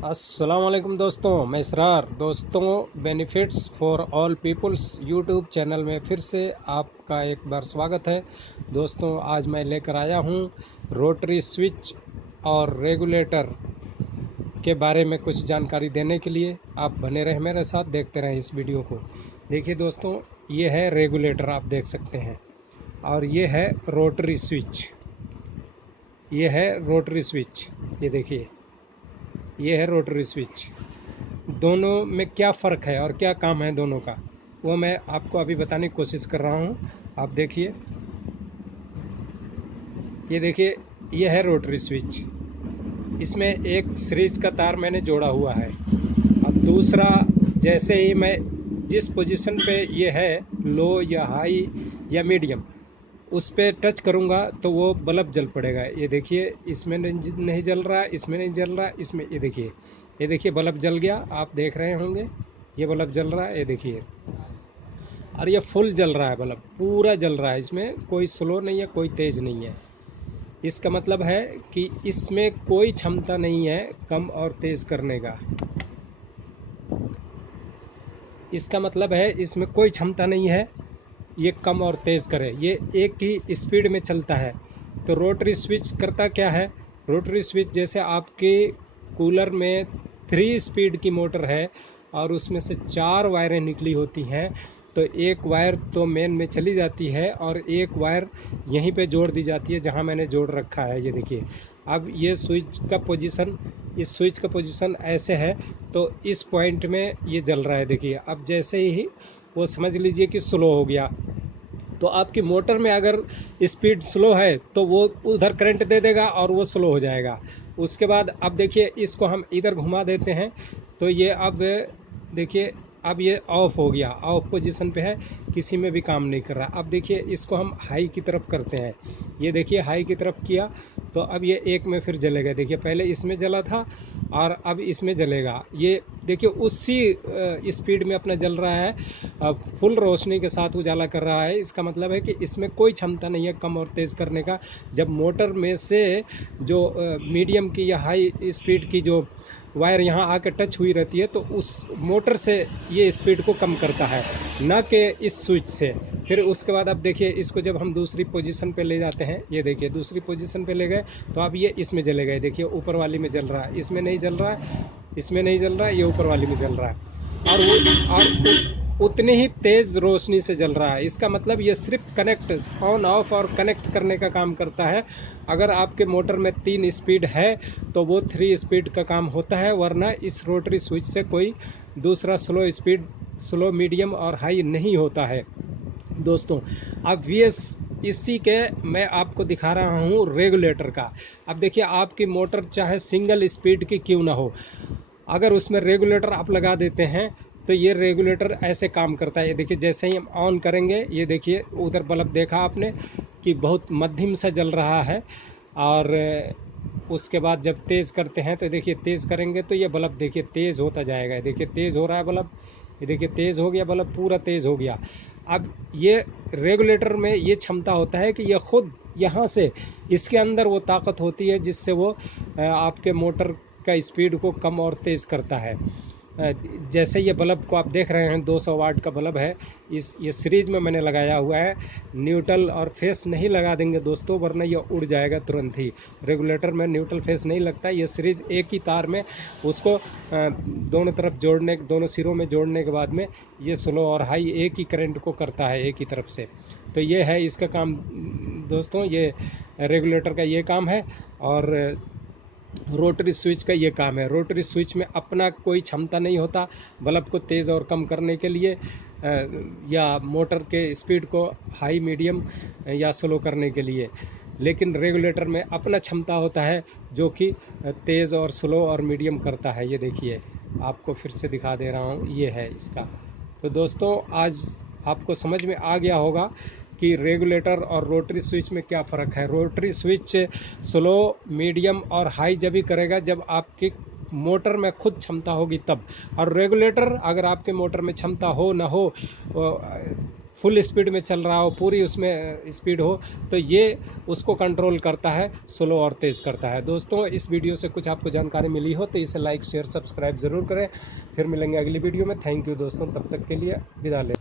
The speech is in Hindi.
अस्सलाम वालेकुम दोस्तों, मैं इसरार। दोस्तों, benefits for all peoples YouTube channel में फिर से आपका एक बार स्वागत है। दोस्तों, आज मैं लेकर आया हूँ रोटरी स्विच और रेगुलेटर के बारे में कुछ जानकारी देने के लिए। आप बने रहें मेरे साथ, देखते रहें इस वीडियो को। देखिए दोस्तों, ये है रेगुलेटर, आप देख सकते हैं, और ये है रोटरी स्विच। ये है रोटरी स्विच, ये देखिए, ये है रोटरी स्विच। दोनों में क्या फ़र्क है और क्या काम है दोनों का, वो मैं आपको अभी बताने की कोशिश कर रहा हूँ। आप देखिए, ये देखिए, ये है रोटरी स्विच। इसमें एक सीरीज का तार मैंने जोड़ा हुआ है। अब दूसरा, जैसे ही मैं जिस पोजीशन पे ये है, लो या हाई या मीडियम, उस पर टच करूँगा तो वो बल्ब जल पड़ेगा। ये देखिए, इसमें नहीं जल रहा, इसमें नहीं जल रहा, इसमें, ये देखिए बल्ब जल गया। आप देख रहे होंगे, ये बल्ब जल रहा है, ये देखिए, और ये फुल जल रहा है, बल्ब पूरा जल रहा है। इसमें कोई स्लो नहीं है, कोई तेज़ नहीं है। इसका मतलब है कि इसमें कोई क्षमता नहीं है कम और तेज़ करने का। इसका मतलब है इसमें कोई क्षमता नहीं है ये कम और तेज़ करे, ये एक ही स्पीड में चलता है। तो रोटरी स्विच करता क्या है? रोटरी स्विच, जैसे आपके कूलर में 3 स्पीड की मोटर है और उसमें से 4 वायरें निकली होती हैं, तो एक वायर तो मेन में चली जाती है और एक वायर यहीं पे जोड़ दी जाती है जहां मैंने जोड़ रखा है। ये देखिए, अब ये स्विच का पोजीशन, इस स्विच का पोजीशन ऐसे है, तो इस पॉइंट में ये जल रहा है। देखिए, अब जैसे ही वो समझ लीजिए कि स्लो हो गया, तो आपकी मोटर में अगर स्पीड स्लो है तो वो उधर करंट दे देगा और वो स्लो हो जाएगा। उसके बाद अब देखिए, इसको हम इधर घुमा देते हैं, तो ये अब देखिए, अब ये ऑफ हो गया, ऑफ पोजीशन पे है, किसी में भी काम नहीं कर रहा। अब देखिए, इसको हम हाई की तरफ करते हैं। ये देखिए, हाई की तरफ किया तो अब ये एक में फिर जलेगा। देखिए, पहले इसमें जला था और अब इसमें जलेगा। ये देखिए, उसी स्पीड में अपना जल रहा है, फुल रोशनी के साथ उजाला कर रहा है। इसका मतलब है कि इसमें कोई क्षमता नहीं है कम और तेज़ करने का। जब मोटर में से जो मीडियम की या हाई स्पीड की जो वायर यहाँ आके टच हुई रहती है, तो उस मोटर से ये स्पीड को कम करता है, न कि इस स्विच से। फिर उसके बाद अब देखिए, इसको जब हम दूसरी पोजीशन पे ले जाते हैं, ये देखिए दूसरी पोजीशन पे ले गए, तो अब ये इसमें जले गए। देखिए, ऊपर वाली में जल रहा है, इसमें नहीं जल रहा है, इसमें नहीं जल रहा है, ये ऊपर वाली में जल रहा है, और वो उतनी ही तेज़ रोशनी से जल रहा है। इसका मतलब ये सिर्फ कनेक्ट, ऑन ऑफ और कनेक्ट करने का काम करता है। अगर आपके मोटर में 3 स्पीड है तो वो 3 स्पीड का काम होता है, वरना इस रोटरी स्विच से कोई दूसरा स्लो स्पीड, स्लो, मीडियम और हाई नहीं होता है। दोस्तों, अब इसी के मैं आपको दिखा रहा हूँ रेगुलेटर का। अब देखिए, आपकी मोटर चाहे सिंगल स्पीड की क्यों ना हो, अगर उसमें रेगुलेटर आप लगा देते हैं तो ये रेगुलेटर ऐसे काम करता है। ये देखिए, जैसे ही हम ऑन करेंगे, ये देखिए उधर बल्ब देखा आपने कि बहुत मध्यम सा जल रहा है, और उसके बाद जब तेज़ करते हैं तो देखिए, तेज़ करेंगे तो ये बल्ब देखिए तेज़ होता जाएगा। देखिए, तेज़ हो रहा है बल्ब, ये देखिए तेज़ हो गया बल्ब, पूरा तेज़ हो गया। अब ये रेगुलेटर में ये क्षमता होता है कि ये खुद यहाँ से, इसके अंदर वो ताकत होती है जिससे वो आपके मोटर का स्पीड को कम और तेज़ करता है। जैसे ये बल्ब को आप देख रहे हैं, 200 वाट का बल्ब है। ये सीरीज में मैंने लगाया हुआ है। न्यूट्रल और फेस नहीं लगा देंगे दोस्तों, वरना ये उड़ जाएगा तुरंत ही। रेगुलेटर में न्यूट्रल फेस नहीं लगता। ये सीरीज एक ही तार में उसको दोनों तरफ जोड़ने, दोनों सिरों में जोड़ने के बाद में ये स्लो और हाई एक ही करंट को करता है, एक ही तरफ से। तो ये है इसका काम दोस्तों, ये रेगुलेटर का ये काम है। और रोटरी स्विच का ये काम है। रोटरी स्विच में अपना कोई क्षमता नहीं होता बल्ब को तेज़ और कम करने के लिए, या मोटर के स्पीड को हाई, मीडियम या स्लो करने के लिए। लेकिन रेगुलेटर में अपना क्षमता होता है जो कि तेज़ और स्लो और मीडियम करता है। ये देखिए, आपको फिर से दिखा दे रहा हूँ, ये है इसका। तो दोस्तों, आज आपको समझ में आ गया होगा कि रेगुलेटर और रोटरी स्विच में क्या फ़र्क है। रोटरी स्विच स्लो, मीडियम और हाई जब भी करेगा जब आपकी मोटर में खुद क्षमता होगी तब। और रेगुलेटर, अगर आपके मोटर में क्षमता हो ना हो, फुल स्पीड में चल रहा हो, पूरी उसमें स्पीड हो, तो ये उसको कंट्रोल करता है, स्लो और तेज़ करता है। दोस्तों इस वीडियो से कुछ आपको जानकारी मिली हो तो इसे लाइक शेयर सब्सक्राइब ज़रूर करें। फिर मिलेंगे अगली वीडियो में। थैंक यू दोस्तों, तब तक के लिए विदा लें।